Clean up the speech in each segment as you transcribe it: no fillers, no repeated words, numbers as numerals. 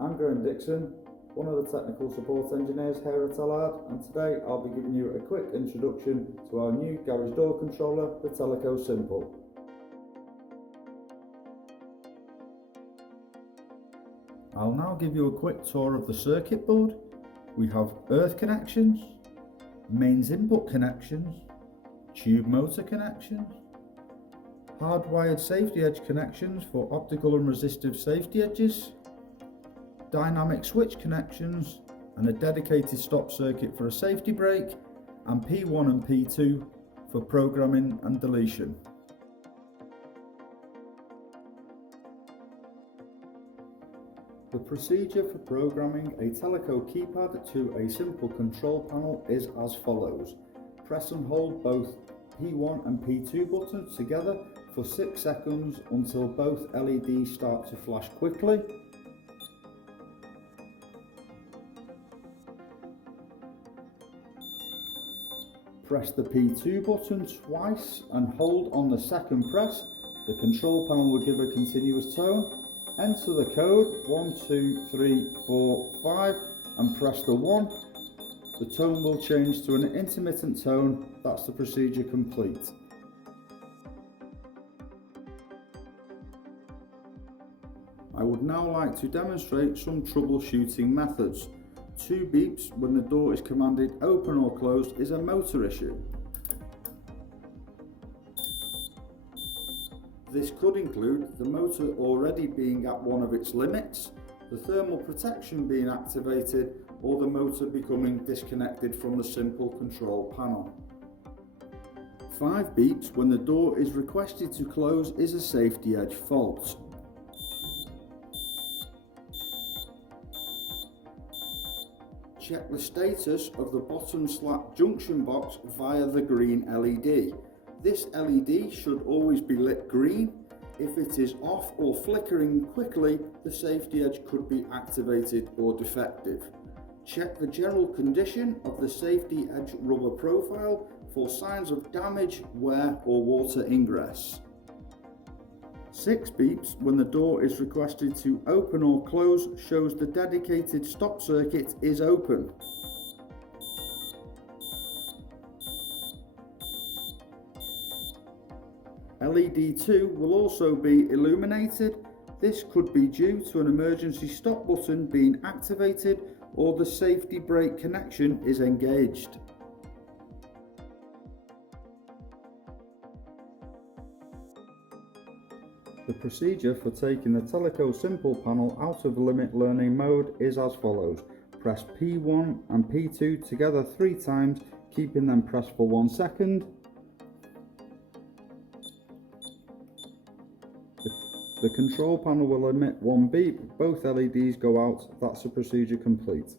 I'm Graham Dixon, one of the technical support engineers here at Allard, and today I'll be giving you a quick introduction to our new garage door controller, the Teleco Simple. I'll now give you a quick tour of the circuit board. We have earth connections, mains input connections, tube motor connections, hardwired safety edge connections for optical and resistive safety edges, dynamic switch connections, and a dedicated stop circuit for a safety brake, and P1 and P2 for programming and deletion. The procedure for programming a Teleco keypad to a simple control panel is as follows. Press and hold both P1 and P2 buttons together for 6 seconds until both LEDs start to flash quickly. Press the P2 button twice and hold on the second press. The control panel will give a continuous tone. Enter the code 1, 2, 3, 4, 5 and press the 1. The tone will change to an intermittent tone. That's the procedure complete. I would now like to demonstrate some troubleshooting methods. 2 beeps when the door is commanded open or closed is a motor issue. This could include the motor already being at one of its limits, the thermal protection being activated, or the motor becoming disconnected from the simple control panel. 5 beeps when the door is requested to close is a safety edge fault. Check the status of the bottom slat junction box via the green LED. This LED should always be lit green. If it is off or flickering quickly, the safety edge could be activated or defective. Check the general condition of the safety edge rubber profile for signs of damage, wear or water ingress. 6 beeps when the door is requested to open or close shows the dedicated stop circuit is open. LED 2 will also be illuminated. This could be due to an emergency stop button being activated or the safety brake connection is engaged. The procedure for taking the Teleco Simple panel out of limit learning mode is as follows. Press P1 and P2 together 3 times, keeping them pressed for 1 second. The control panel will emit 1 beep, both LEDs go out, that's the procedure complete.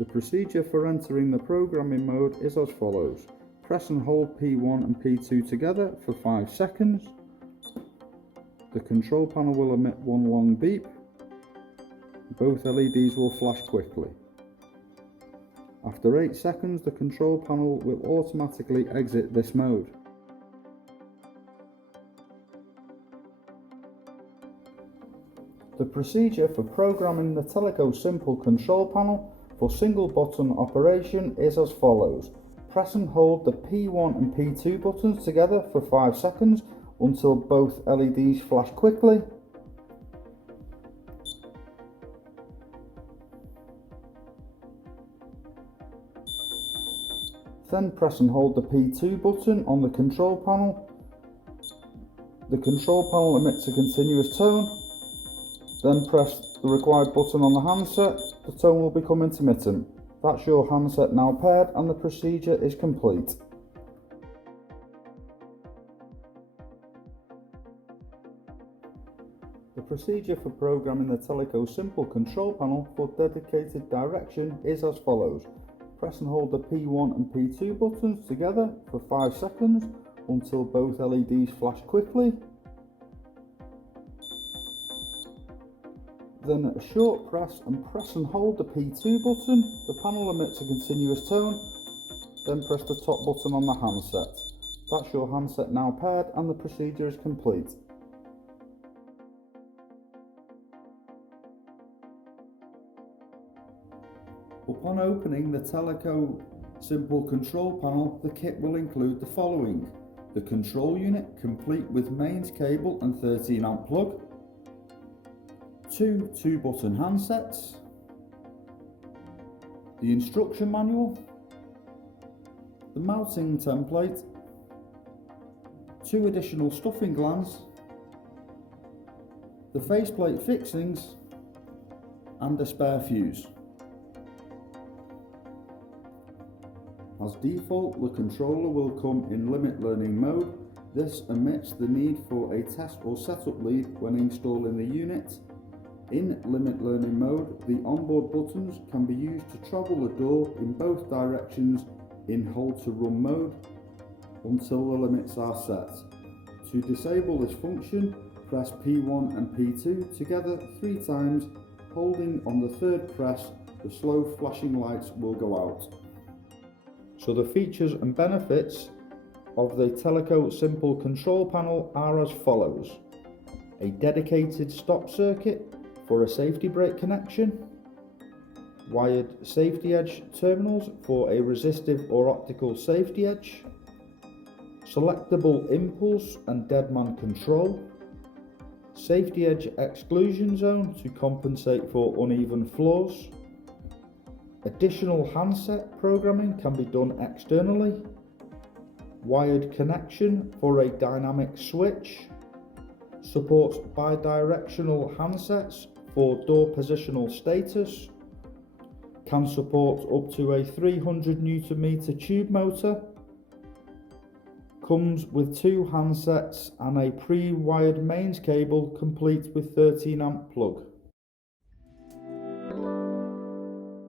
The procedure for entering the programming mode is as follows. Press and hold P1 and P2 together for 5 seconds. The control panel will emit 1 long beep. Both LEDs will flash quickly. After 8 seconds, the control panel will automatically exit this mode. The procedure for programming the Teleco Simple control panel for single button operation is as follows. Press and hold the P1 and P2 buttons together for 5 seconds until both LEDs flash quickly. Then press and hold the P2 button on the control panel. The control panel emits a continuous tone. Then press the required button on the handset. The tone will become intermittent. That's your handset now paired and the procedure is complete. The procedure for programming the Teleco Simple control panel for dedicated direction is as follows. Press and hold the P1 and P2 buttons together for 5 seconds until both LEDs flash quickly. Then a short press and hold the P2 button. The panel emits a continuous tone. Then press the top button on the handset. That's your handset now paired and the procedure is complete. Upon opening the Teleco Simple Control Panel, the kit will include the following: the control unit complete with mains cable and 13 amp plug, two 2-button handsets, the instruction manual, the mounting template, 2 additional stuffing glands, the faceplate fixings and a spare fuse. As default, the controller will come in limit learning mode. This omits the need for a test or setup lead when installing the unit. In limit learning mode, the onboard buttons can be used to travel the door in both directions in hold to run mode until the limits are set. To disable this function, press P1 and P2 together 3 times. Holding on the third press, the slow flashing lights will go out. So the features and benefits of the Teleco Simple Control Panel are as follows: a dedicated stop circuit for a safety brake connection, wired safety edge terminals for a resistive or optical safety edge, selectable impulse and deadman control, safety edge exclusion zone to compensate for uneven floors. Additional handset programming can be done externally, wired connection for a dynamic switch, supports bidirectional handsets for door positional status, can support up to a 300 Nm tube motor, comes with 2 handsets and a pre-wired mains cable complete with 13 amp plug.